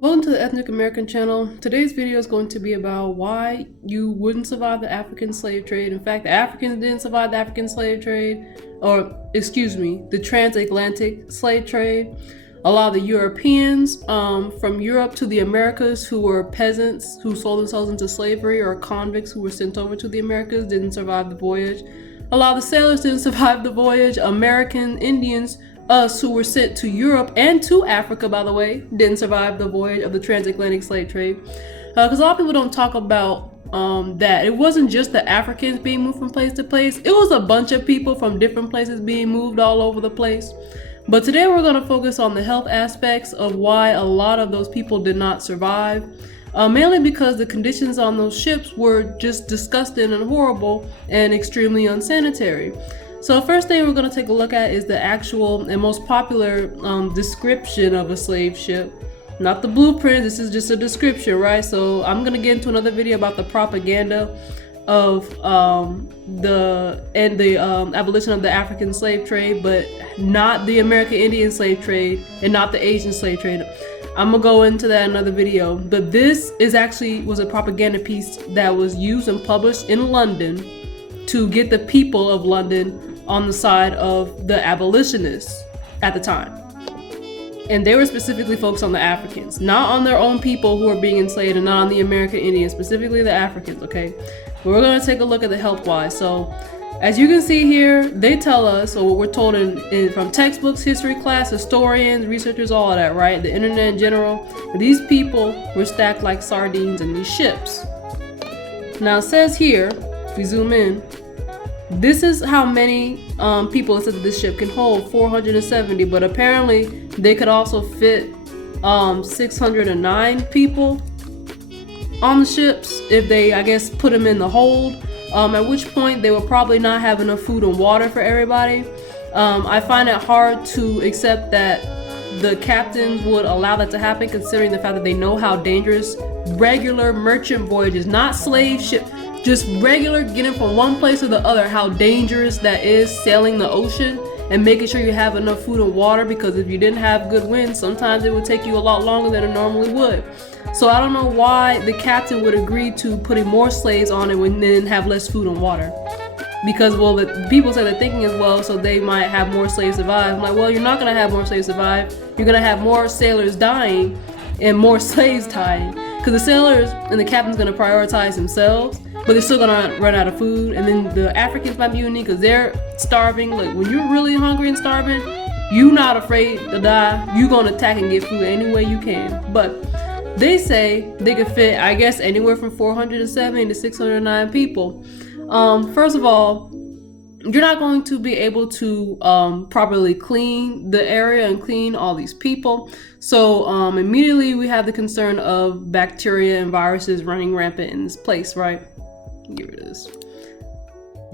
Welcome to the Ethnic American channel. Today's video is going to be about why you wouldn't survive the African slave trade. In fact, the Africans didn't survive the African slave trade, or excuse me, the transatlantic slave trade. A lot of the Europeans from Europe to the Americas who were peasants who sold themselves into slavery, or convicts who were sent over to the Americas, didn't survive the voyage. A lot of the sailors didn't survive the voyage. American Indians, us who were sent to Europe and to Africa, by the way, didn't survive the voyage of the transatlantic slave trade. Because a lot of people don't talk about that. It wasn't just the Africans being moved from place to place. It was a bunch of people from different places being moved all over the place. But today we're going to focus on the health aspects of why a lot of those people did not survive. Mainly because the conditions on those ships were just disgusting and horrible and extremely unsanitary. So first thing we're going to take a look at is the actual and most popular description of a slave ship. Not the blueprint, this is just a description, right? So I'm going to get into another video about the propaganda of the abolition of the African slave trade, but not the American Indian slave trade and not the Asian slave trade. I'm gonna go into that in another video, but this is was a propaganda piece that was used and published in London to get the people of London on the side of the abolitionists at the time. And they were specifically focused on the Africans, not on their own people who were being enslaved, and not on the American Indians, specifically the Africans, okay? But we're gonna take a look at the health-wise. So, as you can see here, they tell us, or what we're told from textbooks, history class, historians, researchers, all of that, right? The internet in general, these people were stacked like sardines in these ships. Now it says here, if we zoom in, this is how many people it says that this ship can hold, 470, but apparently they could also fit 609 people on the ships if they, I guess, put them in the hold, at which point they will probably not have enough food and water for everybody. I find it hard to accept that the captains would allow that to happen, considering the fact that they know how dangerous regular merchant voyages, not slave ship, just regular getting from one place to the other, how dangerous that is, sailing the ocean and making sure you have enough food and water, because if you didn't have good winds, sometimes it would take you a lot longer than it normally would. So I don't know why the captain would agree to putting more slaves on it when they didn't have less food and water. Because, well, the people say they're thinking as well, so they might have more slaves survive. I'm like, well, you're not gonna have more slaves survive. You're gonna have more sailors dying and more slaves dying. Because the sailors and the captain's gonna prioritize themselves, but they're still gonna run out of food. And then the Africans might be unique because they're starving. Like, when you're really hungry and starving, you're not afraid to die. You're gonna attack and get food any way you can. But they say they could fit, I guess, anywhere from 470 to 609 people. First of all, you're not going to be able to properly clean the area and clean all these people. So immediately we have the concern of bacteria and viruses running rampant in this place, right? Here it is.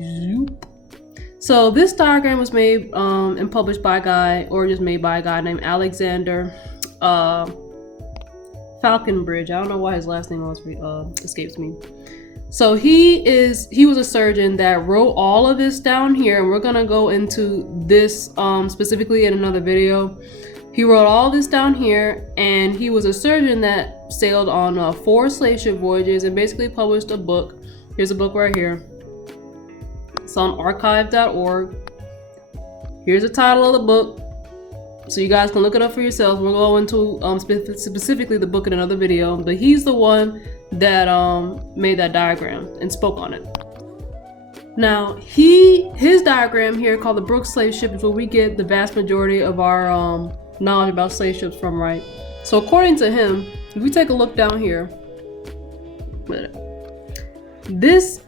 Zoop. So this diagram was made and published by a guy, or just made by a guy named Alexander Falconbridge. I don't know why his last name always escapes me. So he was a surgeon that wrote all of this down here, and we're gonna go into this specifically in another video. He wrote all this down here, and he was a surgeon that sailed on 4 slave ship voyages and basically published a book. Here's a book right here. It's on archive.org. Here's the title of the book, so you guys can look it up for yourselves. We'll go into specifically the book in another video, but he's the one that made that diagram and spoke on it. Now his diagram here, called the Brooks slave ship, is where we get the vast majority of our knowledge about slave ships from, right? So according to him, if we take a look down here, this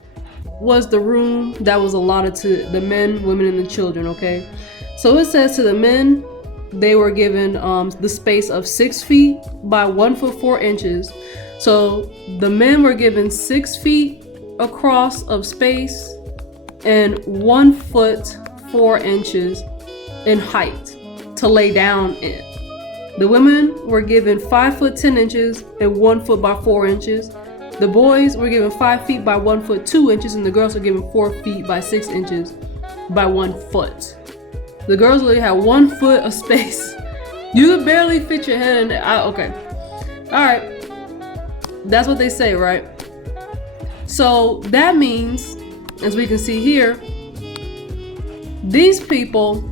was the room that was allotted to the men, women, and the children, okay? So it says to the men, they were given the space of 6 feet by 1 foot 4 inches. So the men were given 6 feet across of space and 1 foot 4 inches in height to lay down in. The women were given 5 foot 10 inches and 1 foot by 4 inches. The boys were given 5 feet by 1 foot 2 inches, and the girls were given 4 feet by 6 inches by 1 foot. The girls only had 1 foot of space. You could barely fit your head in there. Okay. All right, that's what they say, right? So that means, as we can see here, these people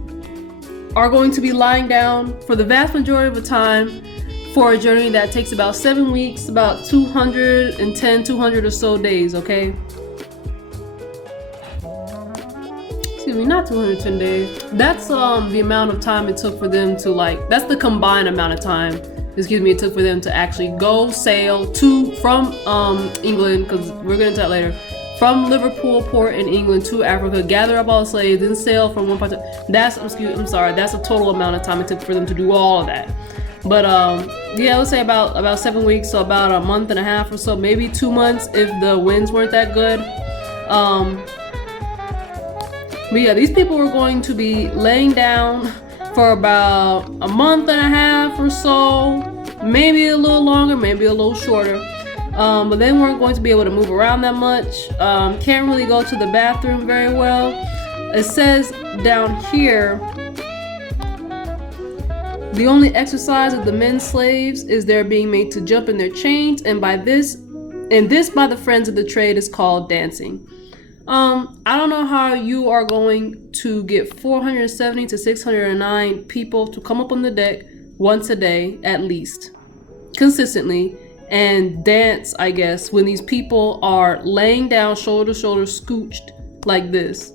are going to be lying down for the vast majority of the time for a journey that takes about 7 weeks, about 200 or so days, okay? Excuse me, not 210 days. That's the amount of time it took for them to, like, that's the combined amount of time, excuse me, it took for them to actually go sail from England, because we're gonna talk later, from Liverpool port in England to Africa, gather up all the slaves, then sail from one part to, that's a total amount of time it took for them to do all of that. But yeah, let's say about 7 weeks, so about a month and a half or so, maybe 2 months if the winds weren't that good. But yeah, these people were going to be laying down for about a month and a half or so, maybe a little longer, maybe a little shorter. But they weren't going to be able to move around that much. Can't really go to the bathroom very well. It says down here, the only exercise of the men slaves is they're being made to jump in their chains, and by this by the friends of the trade is called dancing. I don't know how you are going to get 470 to 609 people to come up on the deck once a day at least, consistently, and dance, I guess, when these people are laying down shoulder to shoulder, scooched like this.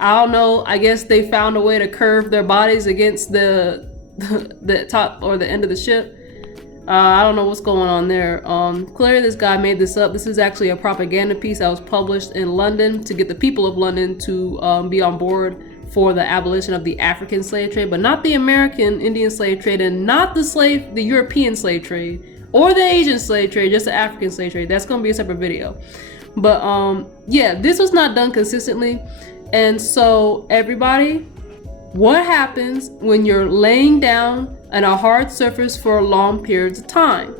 I don't know, I guess they found a way to curve their bodies against the top or the end of the ship. I don't know what's going on there. Clearly this guy made this up. This is actually a propaganda piece that was published in London to get the people of London to be on board for the abolition of the African slave trade, but not the American Indian slave trade, and not the European slave trade or the Asian slave trade, just the African slave trade. That's gonna be a separate video. But yeah, this was not done consistently. And so everybody, what happens when you're laying down on a hard surface for long periods of time?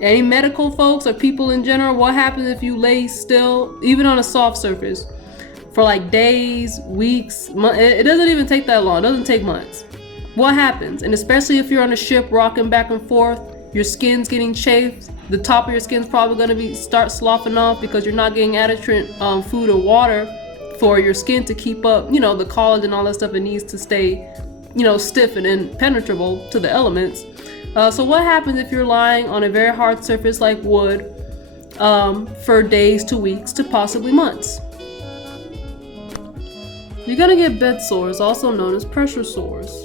Any medical folks or people in general, what happens if you lay still, even on a soft surface, for like days, weeks, months? It doesn't even take that long. It doesn't take months. What happens? And especially if you're on a ship rocking back and forth, your skin's getting chafed. The top of your skin's probably going to start sloughing off because you're not getting adequate food or water for your skin to keep up, you know, the collagen and all that stuff it needs to stay, you know, stiff and impenetrable to the elements. So what happens if you're lying on a very hard surface like wood for days to weeks to possibly months? You're gonna get bed sores, also known as pressure sores.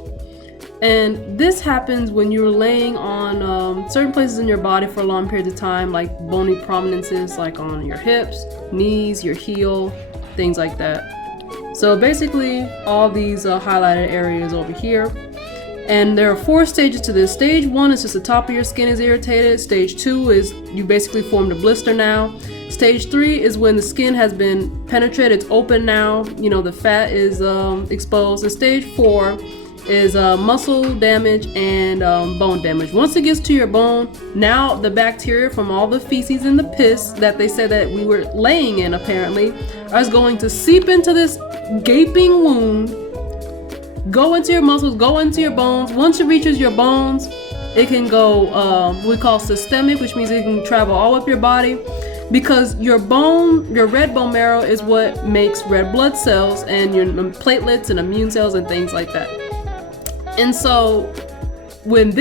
And this happens when you're laying on certain places in your body for a long period of time, like bony prominences, like on your hips, knees, your heel, things like that. So basically all these highlighted areas over here. And there are 4 stages to this. Stage 1 is just the top of your skin is irritated. Stage 2 is you basically formed a blister now. Stage 3 is when the skin has been penetrated, it's open now, you know, the fat is exposed. And stage 4 is muscle damage and bone damage. Once it gets to your bone, now the bacteria from all the feces and the piss that they said that we were laying in apparently is going to seep into this gaping wound, go into your muscles, go into your bones. Once it reaches your bones, it can go what we call systemic, which means it can travel all up your body, because your red bone marrow is what makes red blood cells and your platelets and immune cells and things like that. And so when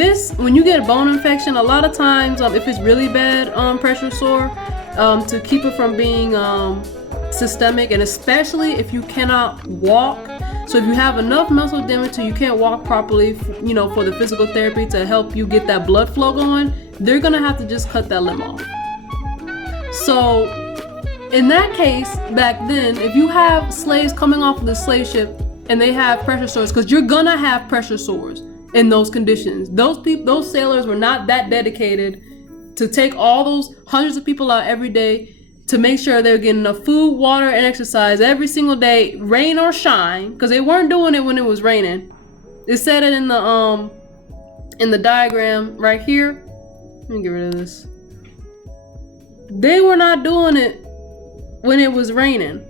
you get a bone infection, a lot of times if it's really bad pressure sore, to keep it from being systemic, and especially if you cannot walk, so if you have enough muscle damage so you can't walk properly, you know, for the physical therapy to help you get that blood flow going, they're gonna have to just cut that limb off. So in that case, back then, if you have slaves coming off of the slave ship and they have pressure sores, because you're gonna have pressure sores in those conditions. Those sailors were not that dedicated to take all those hundreds of people out every day to make sure they're getting enough food, water, and exercise every single day, rain or shine, because they weren't doing it when it was raining. It said it in the diagram right here. Let me get rid of this. They were not doing it when it was raining.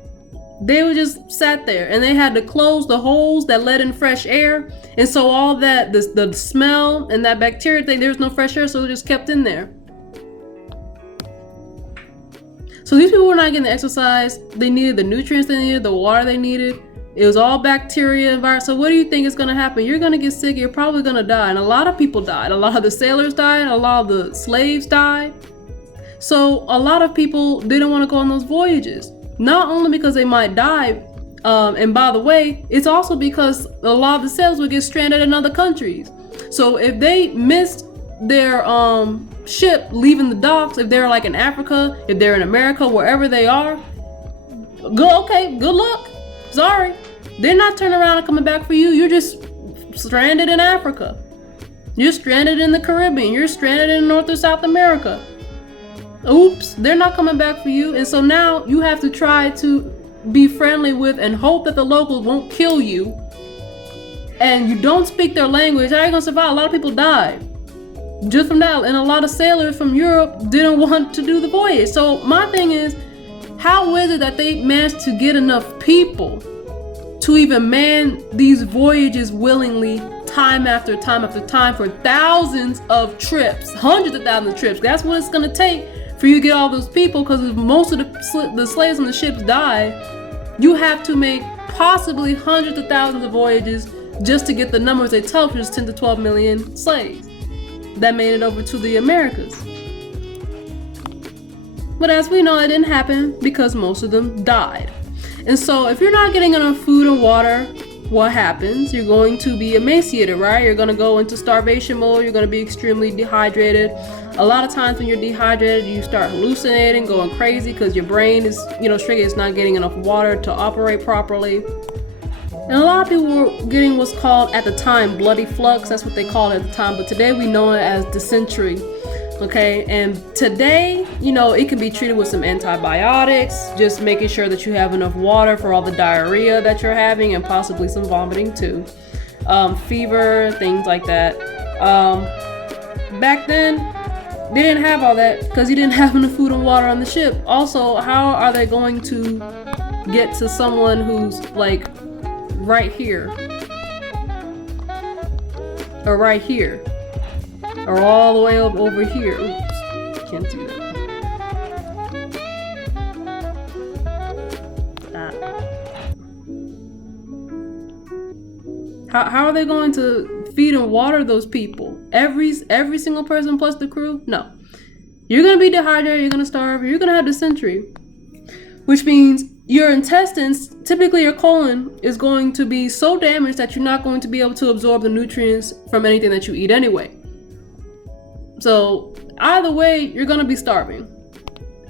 They were just sat there, and they had to close the holes that let in fresh air. And so all that, the smell and that bacteria thing, there's no fresh air, so it just kept in there. So these people were not getting the exercise they needed, the nutrients they needed, the water they needed. It was all bacteria and virus. So what do you think is going to happen? You're going to get sick. You're probably going to die. And a lot of people died. A lot of the sailors died. A lot of the slaves died. So a lot of people didn't want to go on those voyages. Not only because they might die, and by the way, it's also because a lot of the sailors would get stranded in other countries. So if they missed their ship leaving the docks, if they're like in Africa, if they're in America, wherever they are, good luck. Sorry, they're not turning around and coming back for you. You're just stranded in Africa. You're stranded in the Caribbean. You're stranded in North or South America. Oops, they're not coming back for you. And so now you have to try to be friendly with and hope that the locals won't kill you. And you don't speak their language. How are you gonna survive? A lot of people died just from that. And a lot of sailors from Europe didn't want to do the voyage. So my thing is, how is it that they managed to get enough people to even man these voyages willingly, time after time after time, for thousands of trips, hundreds of thousands of trips? That's what it's gonna take for you to get all those people, because if most of the slaves on the ships die, you have to make possibly hundreds of thousands of voyages just to get the numbers they tell, which is 10 to 12 million slaves that made it over to the Americas. But as we know, it didn't happen because most of them died. And so if you're not getting enough food and water, what happens? You're going to be emaciated, right? You're going to go into starvation mode. You're going to be extremely dehydrated. A lot of times when you're dehydrated, you start hallucinating, going crazy because your brain is, shrinking. It's not getting enough water to operate properly. And a lot of people were getting what's called at the time bloody flux. That's what they called it at the time. But today we know it as dysentery. Okay, and today, it can be treated with some antibiotics, just making sure that you have enough water for all the diarrhea that you're having, and possibly some vomiting too. Fever, things like that. Back then, they didn't have all that because you didn't have enough food and water on the ship. Also, how are they going to get to someone who's like right here? Or right here? Or all the way up over here. Oops, can't do that. How are they going to feed and water those people? Every single person plus the crew? No. You're gonna be dehydrated, you're gonna starve, you're gonna have dysentery. Which means your intestines, typically your colon, is going to be so damaged that you're not going to be able to absorb the nutrients from anything that you eat anyway. So either way, you're gonna be starving.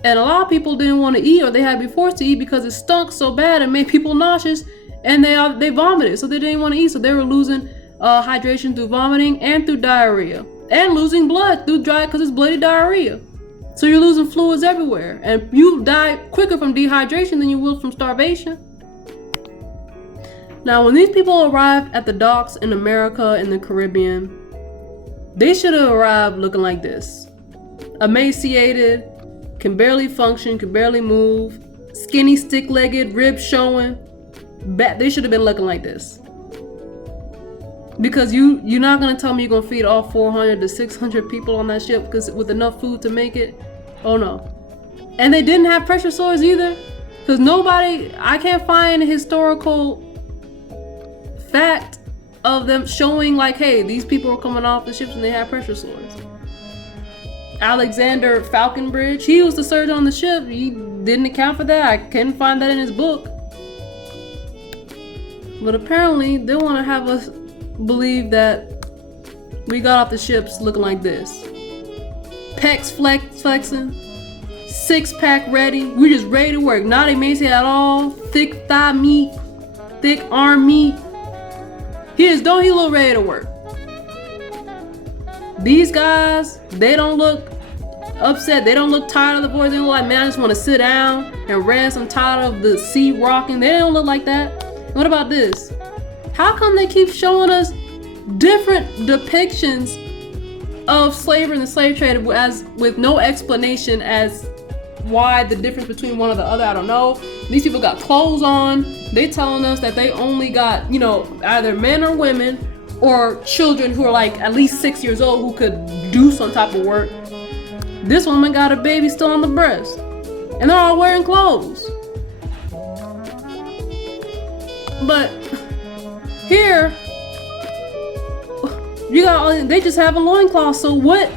And a lot of people didn't want to eat, or they had to be forced to eat because it stunk so bad and made people nauseous, and they vomited, so they didn't want to eat. So they were losing hydration through vomiting and through diarrhea, and losing blood through dry, because it's bloody diarrhea. So you're losing fluids everywhere, and you die quicker from dehydration than you will from starvation. Now, when these people arrived at the docks in America and the Caribbean, they should have arrived looking like this. Emaciated, can barely function, can barely move, skinny, stick-legged, ribs showing. They should have been looking like this. Because you're not going to tell me you're going to feed all 400 to 600 people on that ship because with enough food to make it? Oh no. And they didn't have pressure sores either. Because I can't find a historical fact of them showing like, hey, these people were coming off the ships and they had pressure sores. Alexander Falconbridge, he was the surgeon on the ship. He didn't account for that. I couldn't find that in his book. But apparently they want to have us believe that we got off the ships looking like this. Pecs flexing, six-pack ready. We're just ready to work. Not emaciated at all. Thick thigh meat, thick arm meat. He look ready to work. These guys, they don't look upset. They don't look tired of the voyage. They look like, man, I just want to sit down and rest. I'm tired of the sea rocking. They don't look like that. What about this? How come they keep showing us different depictions of slavery and the slave trade as with no explanation as why the difference between one or the other? I don't know. These people got clothes on. They telling us that they only got, either men or women or children who are like at least 6 years old who could do some type of work. This woman got a baby still on the breast, and they're all wearing clothes. But here, they just have a loincloth. So what?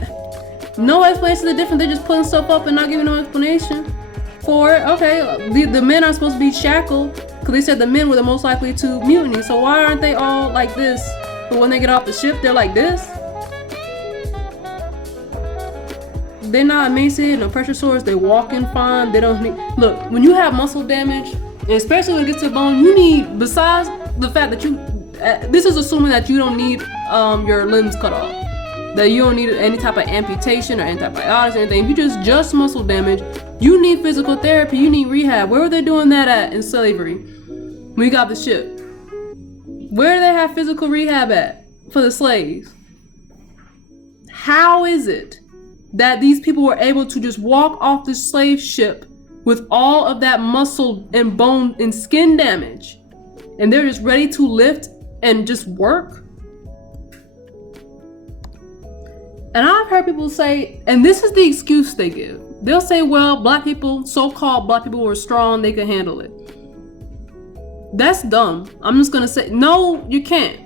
No explanation of the difference. They're just putting stuff up and not giving no explanation for it. Okay, the men are supposed to be shackled because they said the men were the most likely to mutiny. So why aren't they all like this? But when they get off the ship, they're like this. They're not emaciated, no pressure sores. They walking fine. They don't need. Look, when you have muscle damage, and especially when it gets to the bone, you need, besides the fact that this is assuming that you don't need your limbs cut off, that you don't need any type of amputation or antibiotics or anything. If you just muscle damage, you need physical therapy. You need rehab. Where were they doing that at in slavery? When you got the ship, where do they have physical rehab at for the slaves? How is it that these people were able to just walk off the slave ship with all of that muscle and bone and skin damage, and they're just ready to lift and just work? And I've heard people say, and this is the excuse they give. They'll say, well, black people, so-called black people were strong, they could handle it. That's dumb. I'm just gonna say, no, you can't.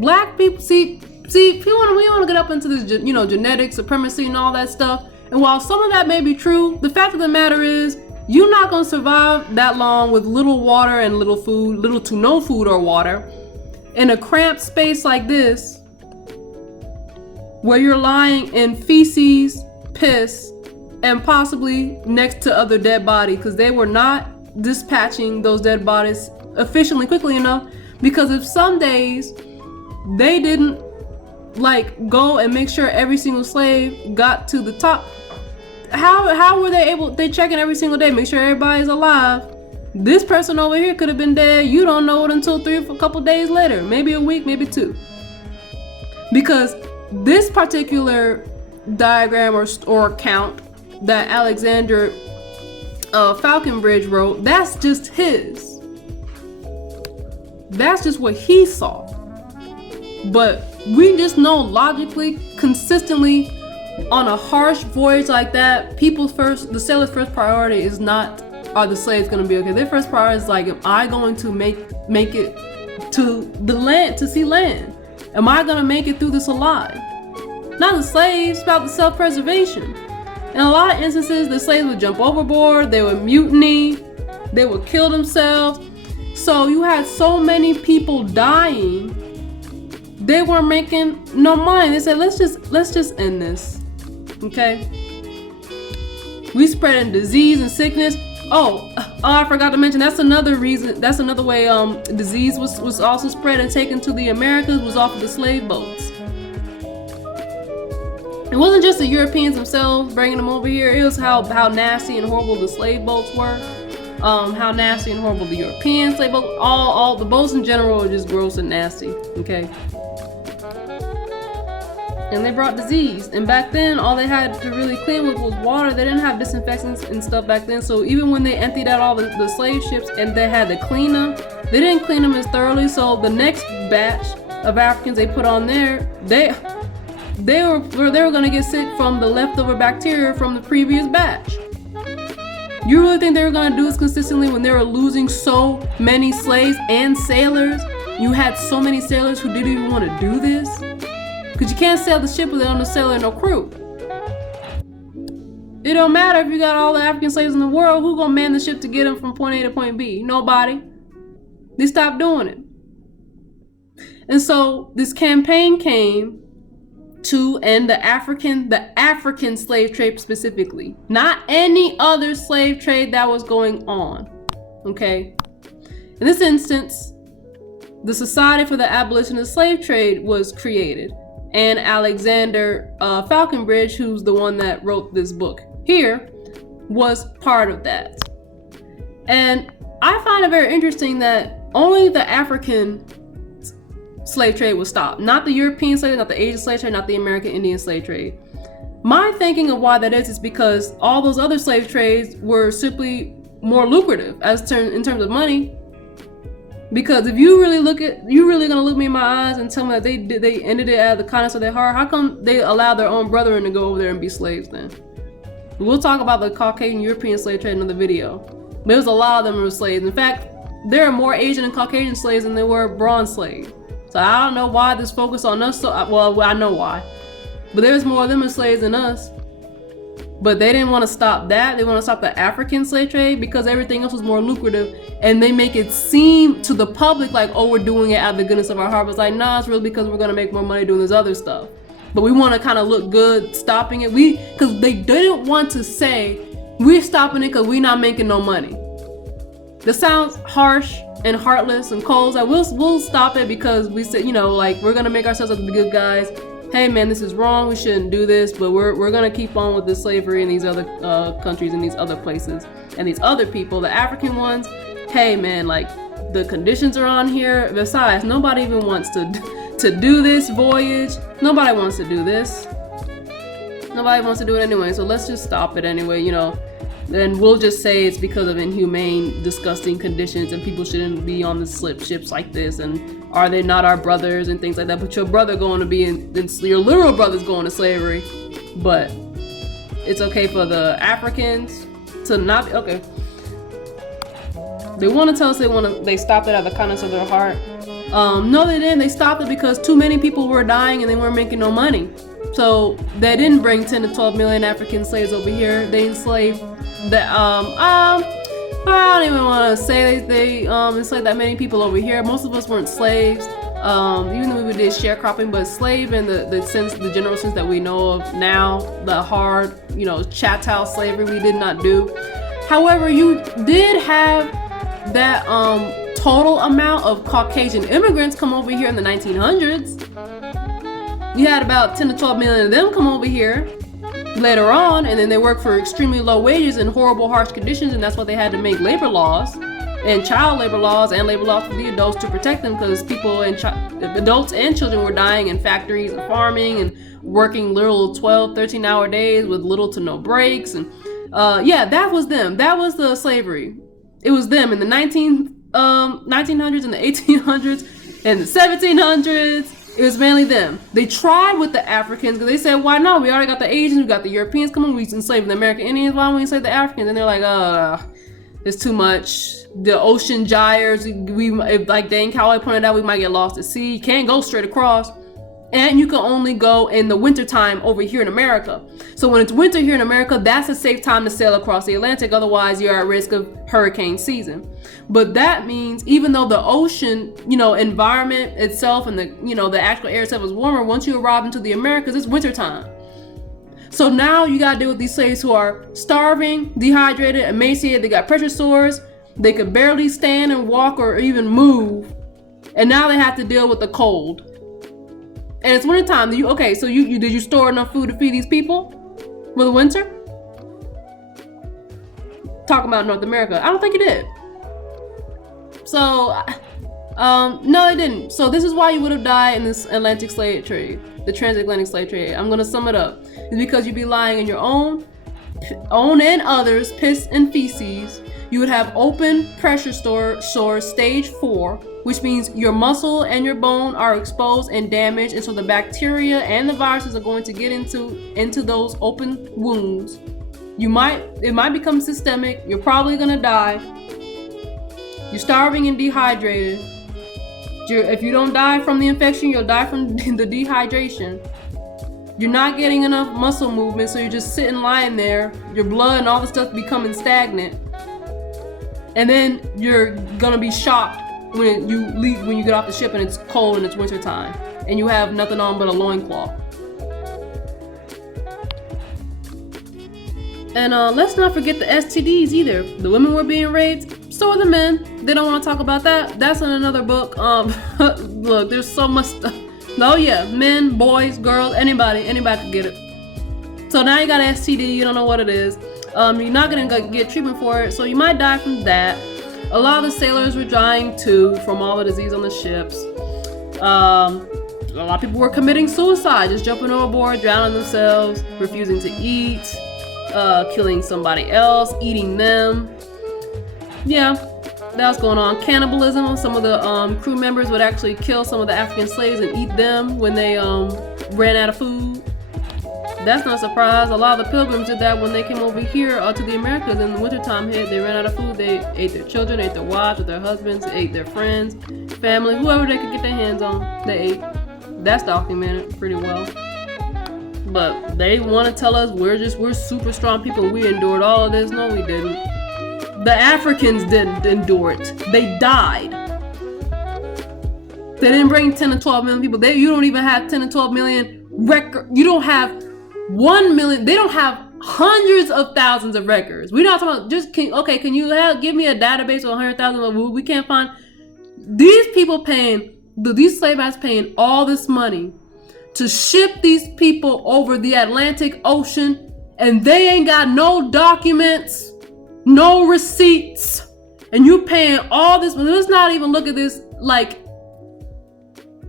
Black people, see, we want to get up into this, genetic supremacy and all that stuff. And while some of that may be true, the fact of the matter is, you're not gonna survive that long with little water and little food, little to no food or water, in a cramped space like this, where you're lying in feces, piss, and possibly next to other dead bodies, because they were not dispatching those dead bodies efficiently, quickly enough. Because if some days they didn't go and make sure every single slave got to the top, how were they able? They checking every single day, make sure everybody's alive. This person over here could have been dead. You don't know it until a couple days later, maybe a week, maybe two. Because this particular diagram or account that Alexander Falconbridge wrote, that's just his. That's just what he saw. But we just know logically, consistently, on a harsh voyage like that, the sailor's first priority is not, are the slaves gonna be okay? Their first priority is am I going to make it to the land, to see land? Am I gonna make it through this alive? Not the slaves, it's about the self-preservation. In a lot of instances, the slaves would jump overboard, they would mutiny, they would kill themselves. So you had so many people dying, they weren't making no money. They said, let's just end this, okay? We spreading disease and sickness. Oh, I forgot to mention, that's another reason, that's another way disease was also spread and taken to the Americas, was off of the slave boats. It wasn't just the Europeans themselves bringing them over here. It was how nasty and horrible the slave boats were. How nasty and horrible the European slave boats, all the boats in general were just gross and nasty, okay? And they brought disease. And back then, all they had to really clean with was water. They didn't have disinfectants and stuff back then. So even when they emptied out all the slave ships and they had to clean them, they didn't clean them as thoroughly. So the next batch of Africans they put on there, they were gonna get sick from the leftover bacteria from the previous batch. You really think they were gonna do this consistently when they were losing so many slaves and sailors? You had so many sailors who didn't even want to do this? Because you can't sail the ship without no sailor and no crew. It don't matter if you got all the African slaves in the world, who gonna man the ship to get them from point A to point B? Nobody. They stopped doing it. And so this campaign came to end the African slave trade specifically, not any other slave trade that was going on, okay? In this instance, the Society for the Abolition of Slave Trade was created, and Alexander Falconbridge, who's the one that wrote this book here, was part of that. And I find it very interesting that only the African slave trade was stopped, not the European slave, not the Asian slave trade, not the American Indian slave trade. My thinking of why that is because all those other slave trades were simply more lucrative in terms of money. Because if you really you really gonna look me in my eyes and tell me that they ended it out of the kindness of their heart, how come they allowed their own brethren to go over there and be slaves then? We'll talk about the Caucasian European slave trade in another video. But there was a lot of them who were slaves. In fact, there are more Asian and Caucasian slaves than there were bronze slaves. So I don't know why this focus on us. Well, I know why. But there's more of them as slaves than us. But they didn't want to stop that. They want to stop the African slave trade because everything else was more lucrative. And they make it seem to the public like, oh, we're doing it out of the goodness of our heart. But it's like, nah, it's really because we're going to make more money doing this other stuff. But we want to kind of look good stopping it. Because they didn't want to say, we're stopping it because we're not making no money. This sounds harsh and heartless and cold. Like, we'll stop it because we said, like, we're going to make ourselves look the good guys. Hey man, this is wrong, we shouldn't do this, but we're gonna keep on with the slavery in these other countries and these other places and these other people, the African ones. Hey man, like, the conditions are on here. Besides, nobody even wants to do this voyage. Nobody wants to do this. Nobody wants to do it anyway, so let's just stop it anyway, Then we'll just say it's because of inhumane, disgusting conditions and people shouldn't be on the ships like this, and are they not our brothers and things like that. But your brother going to be your literal brother's going to slavery. But it's okay for the Africans to not be okay. They want to tell us they stopped it out of the kindness of their heart. No, they didn't. They stopped it because too many people were dying and they weren't making no money. So they didn't bring 10 to 12 million African slaves over here. They enslaved I don't even want to say they enslaved that many people over here. Most of us weren't slaves, even though we did sharecropping, but slave in the general sense that we know of now, the hard, chattel slavery, we did not do. However, you did have that total amount of Caucasian immigrants come over here in the 1900s. You had about 10 to 12 million of them come over here later on, and then they worked for extremely low wages and horrible, harsh conditions, and that's why they had to make labor laws and child labor laws and labor laws for the adults to protect them, because people and adults and children were dying in factories and farming and working literal 12, 13-hour days with little to no breaks. And that was them. That was the slavery. It was them in the 1900s and the 1800s and the 1700s. It was mainly them. They tried with the Africans because they said, why not? We already got the Asians, we got the Europeans coming, we enslaved the American Indians, why don't we enslave the Africans? And they're like, it's too much. The ocean gyres, like Dane Cowley pointed out, we might get lost at sea. You can't go straight across. And you can only go in the wintertime over here in America. So when it's winter here in America, that's a safe time to sail across the Atlantic. Otherwise, you're at risk of hurricane season. But that means even though the ocean, environment itself and the actual air itself is warmer, once you arrive into the Americas, it's wintertime. So now you gotta deal with these slaves who are starving, dehydrated, emaciated, they got pressure sores, they could barely stand and walk or even move. And now they have to deal with the cold. And it's wintertime. Did you store enough food to feed these people for the winter? Talking about North America. I don't think it did. So, no, it didn't. So this is why you would have died in this Atlantic slave trade, the transatlantic slave trade. I'm going to sum it up. It's because you'd be lying in your own and others' piss and feces. You would have open pressure sores, stage 4, which means your muscle and your bone are exposed and damaged, and so the bacteria and the viruses are going to get into those open wounds. It might become systemic. You're probably gonna die. You're starving and dehydrated. If you don't die from the infection, you'll die from the dehydration. You're not getting enough muscle movement, so you're just sitting lying there. Your blood and all the stuff becoming stagnant, and then you're gonna be shocked when you get off the ship and it's cold and it's winter time and you have nothing on but a loincloth. And let's not forget the STDs either. The women were being raped, so are the men. They don't want to talk about that. That's in another book. Look, there's so much stuff. Oh yeah, men, boys, girls, anybody could get it. So now you got an STD, you don't know what it is. You're not gonna get treatment for it, so you might die from that. A lot of the sailors were dying too from all the disease on the ships. A lot of people were committing suicide, just jumping overboard, drowning themselves, refusing to eat, killing somebody else, eating them. yeah, that's going on. Cannibalism. Some of the crew members would actually kill some of the African slaves and eat them when they ran out of food. That's not a surprise. A lot of the pilgrims did that when they came over here to the Americas and the wintertime hit. They ran out of food. They ate their children, ate their wives with their husbands, ate their friends, family, whoever they could get their hands on, they ate. That's documented pretty well. But they want to tell us we're super strong people. We endured all of this. No, we didn't. The Africans didn't endure it. They died. They didn't bring 10 to 12 million people. You don't even have 10 to 12 million record. You don't have 1 million. They don't have hundreds of thousands of records. We're not talking about just, can you give me a database of 100,000? We can't find. These people these slave masters paying all this money to ship these people over the Atlantic Ocean, and they ain't got no documents, no receipts, and you paying all this. Let's not even look at this like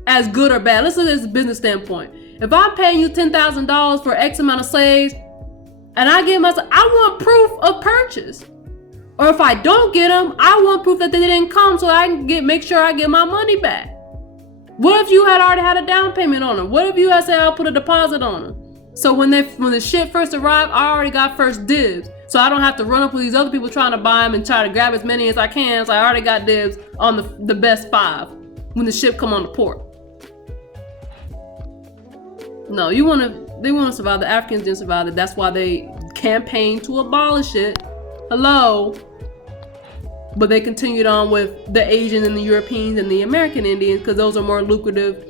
as good or bad. Let's look at this business standpoint. If I'm paying you $10,000 for X amount of slaves, and I give myself, I want proof of purchase. Or if I don't get them, I want proof that they didn't come so I can make sure I get my money back. What if you had already had a down payment on them? What if you had said I'll put a deposit on them? So when the ship first arrived, I already got first dibs. So I don't have to run up with these other people trying to buy them and try to grab as many as I can. So I already got dibs on the best 5 when the ship come on the port. No, they want to survive. The Africans didn't survive it. That's why they campaigned to abolish it. Hello. But they continued on with the Asians and the Europeans and the American Indians because those are more lucrative.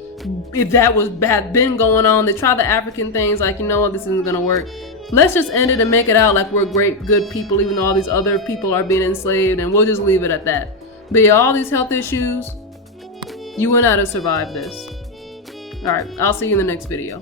If that had been going on, they tried the African things like, you know what, this isn't going to work. Let's just end it and make it out like we're great, good people, even though all these other people are being enslaved, and we'll just leave it at that. But yeah, all these health issues, you went out to survive this. All right, I'll see you in the next video.